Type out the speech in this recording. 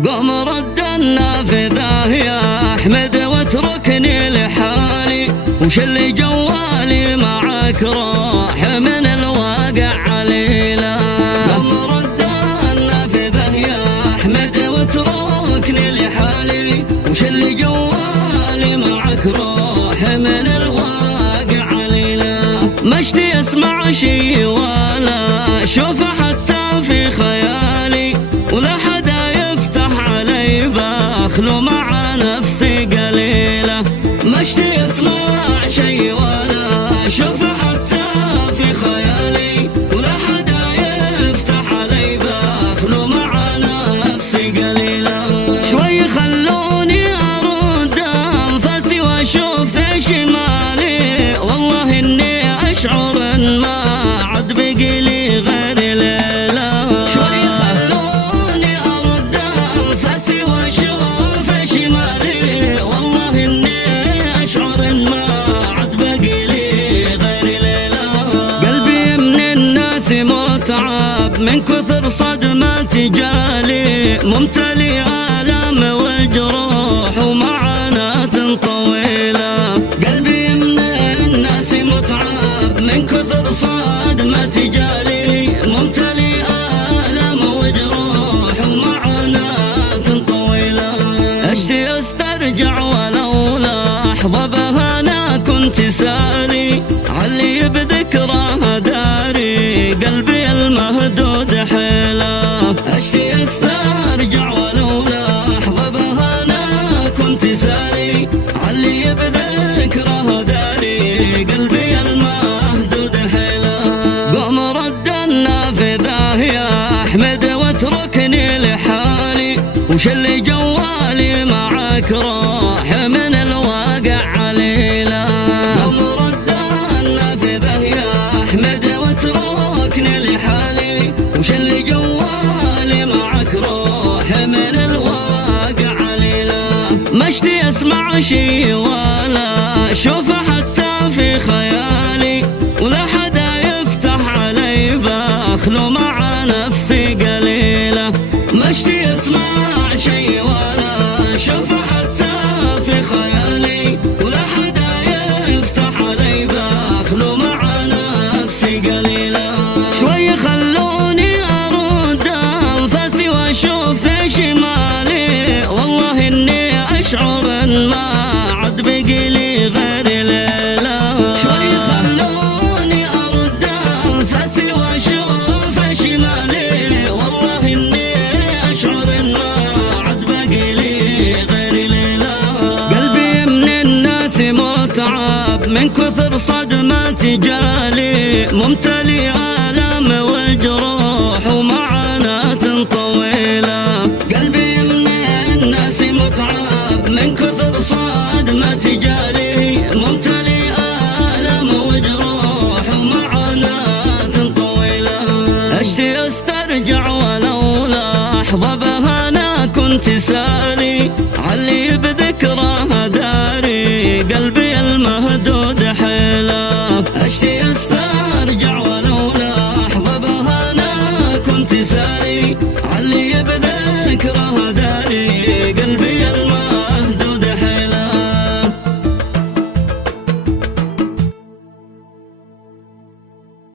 قم رد النافذة يا أحمد واتركني لحالي، وش اللي جوالي معك راح من الواقع عليلا. قم رد النافذة يا أحمد واتركني لحالي، وش اللي جوالي معك راح من الواقع عليلا. مشتي اسمع شي ولا شوف حتى في خيالي، ولا حدا يفتح علي باخلو مع نفسي قليلة. مشتي اسمع شي ولا شوف حتى في خيالي، ولا حدا يفتح علي باخلو مع نفسي قليلة. شوي خلوني ارد انفسي واشوف شمالي، والله اني اشعر ان ما عاد بقي لي غير ليلة. شوي خلوني ارد انفسي واشوف شمالي، والله اني اشعر ان ما عاد بقي لي غير ليلة. قلبي من الناس متعب من كثر صدمات جالي، ممتلي آلام وجروح ومعاناة طويلة. قلبي من الناس متعب من كثر صدمات جالي، ممتلي آلام وجروح ومعاناة طويلة. اشتي استرجع ولو لحظة بها انا كنت سالي، علي بذكرها داري قلبي المهدود حيله. اشتي استرجع ولو لحظة بها انا كنت سالي، علي بذكرها داري قلبي المهدود حيله. قم رد النافذة يا أحمد واتركني لحالي، وش اللي جوالي معك راح من الواقع عليلا. قم رد النافذة يا أحمد واتركني لحالي، وش اللي جوالي معك راح من الواقع عليلا. مشتي اسمع شي ولا شوف حتى في خيالي، ولا حدا يفتح علي باخلو مع نفسي قليلة. مشتي اسمع شي ولا شوف حتى في خيالي، ولا حدا يفتح علي باخلو مع نفسي قليلة. شوي خلوني ارد انفسي واشوف شمالي، والله اني اشعر ان ما عاد بقي لي غير ليلة. شوي خلوني ارد انفسي واشوف شمالي، والله اني اشعر ان ما عاد بقي لي غير ليلة. قلبي من الناس متعب من كثر صدمات جالي، ممتلي آلام وجروح ومعاناة طويلة. قلبي من الناس متعب من كثر صدمات جالي، ممتلي آلام وجروح ومعاناة طويلة. اشتي استرجع ولو لحظة بها انا كنت سالي، علي